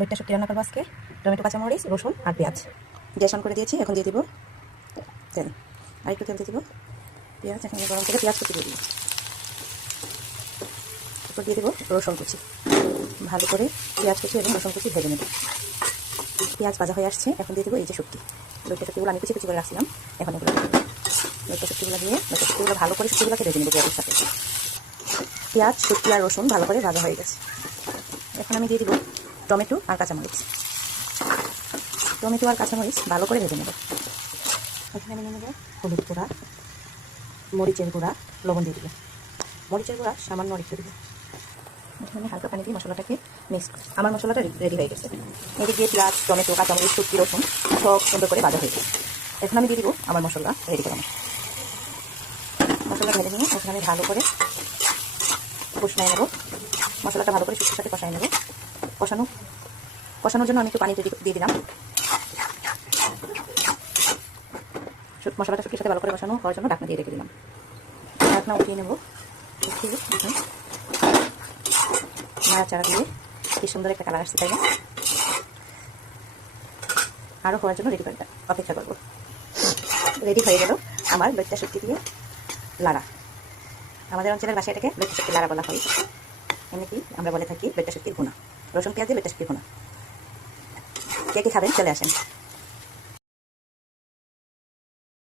লইট্টা শুটকি রান্না করবো আজকে। টমেটো, কাঁচামরিচ, রসুন আর পেঁয়াজ গ্যাস অন করে দিয়েছি। এখন দিয়ে দিব তেল, আর একটু তেল দিয়ে দিব পেঁয়াজ। এখন গরম করে পেঁয়াজ কুচি দিয়ে দিব, তারপর দিয়ে দেবো রসুন কুচি। ভালো করে পেঁয়াজ কুচি এবং রসুন কুচি ভেজে নেব। পেঁয়াজ ভাজা হয়ে আসছে, এখন দিয়ে দেবো এই যে শুটকি, লইট্টা শুটকিগুলো আমি কুচি কুচি করে রাখছিলাম। এখন এগুলো লইট্টা শুটকিগুলো দিয়ে লইট্টা শুটকিগুলো ভালো করে শুটকিগুলোকে ভেজে নেব পেঁয়াজের সাথে। পেঁয়াজ, শুটকি আর রসুন ভালো করে ভাজা হয়ে গেছে। এখন আমি দিয়ে দিব টমেটো আর কাঁচামরিচ। টমেটো আর কাঁচামরিচ ভালো করে ভেজে নেব। এখানে আমি নিয়ে নেব হলুদ গুঁড়া, মরিচের গুঁড়া, লবণ দিয়ে দিব। মরিচের গুঁড়া সামান্য একটু দিব। এখানে আমি হালকা পানি দিয়ে মশলাটাকে মিক্স করি। আমার মশলাটা রেডি হয়ে গেছে। এদিকে পেঁয়াজ, টমেটো, কাঁচামরিচ, শুটকি, রসুন সব সুন্দর করে ভাজা হয়ে গেছে। এখন আমি দিয়ে দিব আমার মশলা রেডি করা মশলা ভেজে নিয়ে এখন আমি ভালো করে কষাই নেব। মশলাটা ভালো করে শুটকির সাথে কষাই নেব। কষানোর জন্য আমি একটু পানি দিয়ে দিলাম। মশলাটা শুটকির সাথে ভালো করে কষানো হওয়ার জন্য ঢাকনা দিয়ে রেখে দিলাম। ঢাকনা উঠিয়ে নেব। নাড়াচাড়া দিয়ে কি সুন্দর একটা কালার আসছে, তাই না? আরও হওয়ার জন্য অপেক্ষা করব। রেডি হয়ে গেল আমার লইট্টা শুটকি দিয়ে লাড়া। আমাদের অঞ্চলের ভাষায় এটাকে লইট্টা শুটকি লাড়া বলা হয়। এমনিতেই আমরা বলে থাকি লইট্টা শুটকির ভুনা, রসুন পেঁয়াজ দিয়ে লইট্টা শুটকির ভুনা। কে কে খাবেন চলে আসেন।